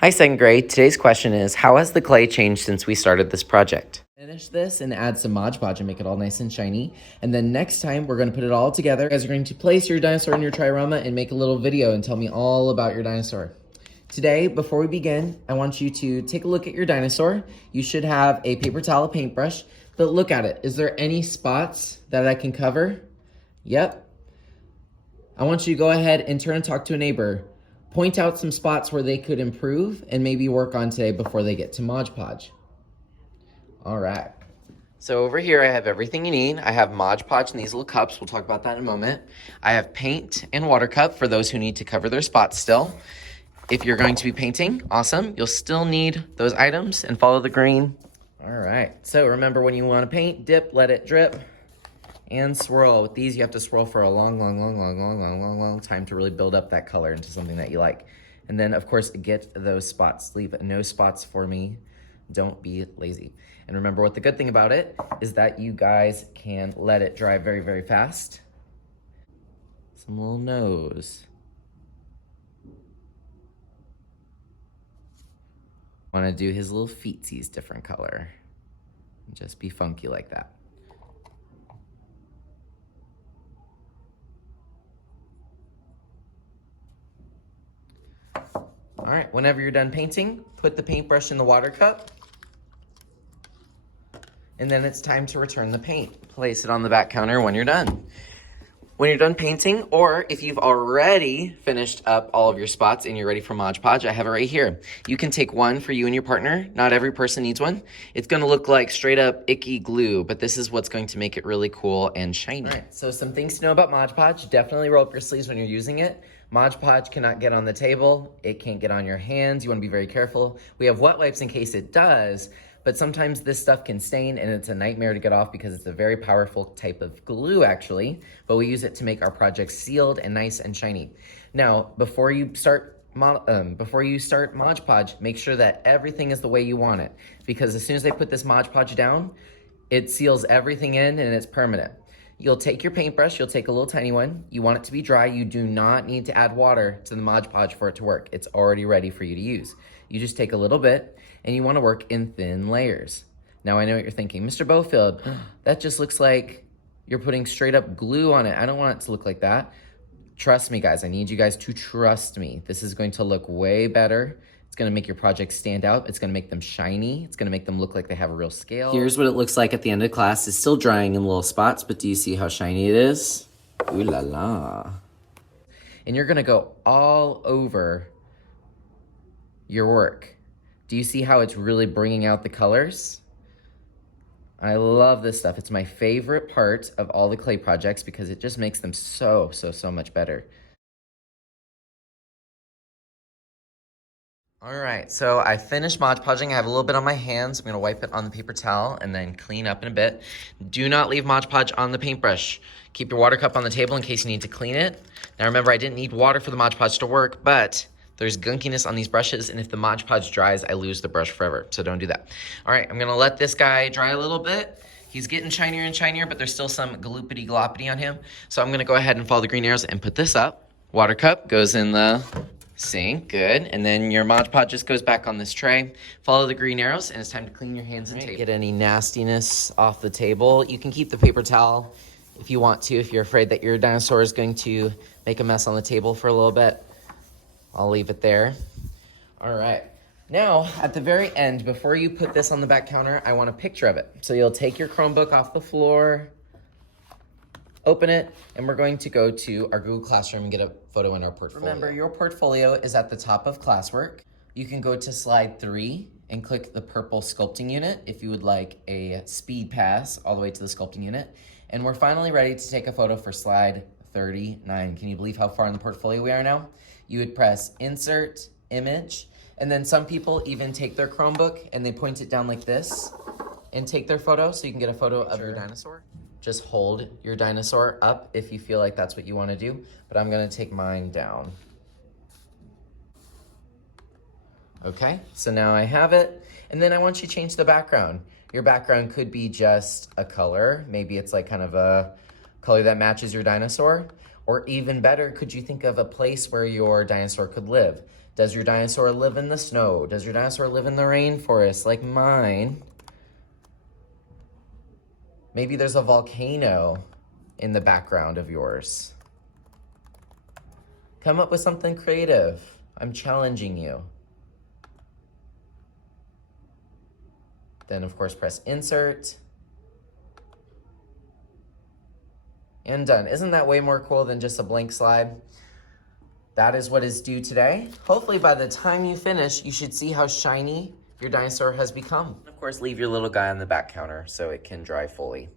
Hi, second grade. Today's question is, how has the clay changed since we started this project? Finish this and add some Mod Podge and make it all nice and shiny. And then next time, we're going to put it all together. You guys are going to place your dinosaur in your triorama and make a little video and tell me all about your dinosaur. Today, before we begin, I want you to take a look at your dinosaur. You should have a paper towel, a paintbrush, but look at it. Is there any spots that I can cover? Yep. I want you to go ahead and turn and talk to a neighbor. Point out some spots where they could improve and maybe work on today before they get to Mod Podge. All right. So over here, I have everything you need. I have Mod Podge in these little cups. We'll talk about that in a moment. I have paint and water cup for those who need to cover their spots still. If you're going to be painting, awesome. You'll still need those items and follow the green. All right. So remember, when you want to paint, dip, let it drip, and swirl. With these, you have to swirl for a long time to really build up that color into something that you like. And then, of course, get those spots. Leave no spots for me. Don't be lazy. And remember, what the good thing about it is that you guys can let it dry very, very fast. Some little nose. Want to do his little feetsies different color. Just be funky like that. All right, whenever you're done painting, put the paintbrush in the water cup. And then it's time to return the paint. Place it on the back counter when you're done. When you're done painting, or if you've already finished up all of your spots and you're ready for Mod Podge, I have it right here. You can take one for you and your partner. Not every person needs one. It's gonna look like straight up icky glue, but this is what's going to make it really cool and shiny. All right, so some things to know about Mod Podge. Definitely roll up your sleeves when you're using it. Mod Podge cannot get on the table. It can't get on your hands. You wanna be very careful. We have wet wipes in case it does, but sometimes this stuff can stain and it's a nightmare to get off because it's a very powerful type of glue actually, but we use it to make our projects sealed and nice and shiny. Now, before you start Mod Podge, make sure that everything is the way you want it, because as soon as they put this Mod Podge down, it seals everything in and it's permanent. You'll take your paintbrush, you'll take a little tiny one. You want it to be dry. You do not need to add water to the Mod Podge for it to work. It's already ready for you to use. You just take a little bit and you want to work in thin layers. Now I know what you're thinking, Mr. Bofield, that just looks like you're putting straight up glue on it. I don't want it to look like that. Trust me, guys, I need you guys to trust me. This is going to look way better. It's gonna make your project stand out. It's gonna make them shiny. It's gonna make them look like they have a real scale. Here's what it looks like at the end of class. It's still drying in little spots, but do you see how shiny it is? Ooh la la. And you're gonna go all over your work. Do you see how it's really bringing out the colors? I love this stuff. It's my favorite part of all the clay projects because it just makes them so much better. All right, so I finished Mod Podging. I have a little bit on my hands. I'm gonna wipe it on the paper towel and then clean up in a bit. Do not leave Mod Podge on the paintbrush. Keep your water cup on the table in case you need to clean it. Now remember, I didn't need water for the Mod Podge to work, but there's gunkiness on these brushes, and if the Mod Podge dries, I lose the brush forever, so don't do that. All right, I'm gonna let this guy dry a little bit. He's getting shinier and shinier, but there's still some gloopity-gloppity on him. So I'm gonna go ahead and follow the green arrows and put this up. Water cup goes in the sink, good. And then your Mod Podge just goes back on this tray. Follow the green arrows, and it's time to clean your hands and table. Get any nastiness off the table. You can keep the paper towel if you want to, if you're afraid that your dinosaur is going to make a mess on the table for a little bit. I'll leave it there. All right. Now, at the very end, before you put this on the back counter, I want a picture of it. So you'll take your Chromebook off the floor, open it, and we're going to go to our Google Classroom and get a photo in our portfolio. Remember, your portfolio is at the top of classwork. You can go to slide 3 and click the purple sculpting unit if you would like a speed pass all the way to the sculpting unit. And we're finally ready to take a photo for slide 39. Can you believe how far in the portfolio we are now? You would press Insert, Image, and then some people even take their Chromebook and they point it down like this and take their photo so you can get a photo of your dinosaur. Just hold your dinosaur up if you feel like that's what you want to do, but I'm gonna take mine down. Okay, so now I have it, and then I want you to change the background. Your background could be just a color. Maybe it's like kind of a color that matches your dinosaur, or even better, could you think of a place where your dinosaur could live? Does your dinosaur live in the snow? Does your dinosaur live in the rainforest like mine? Maybe there's a volcano in the background of yours. Come up with something creative. I'm challenging you. Then, of course, press insert. And done. Isn't that way more cool than just a blank slide? That is what is due today. Hopefully by the time you finish, you should see how shiny your dinosaur has become. Of course, leave your little guy on the back counter so it can dry fully.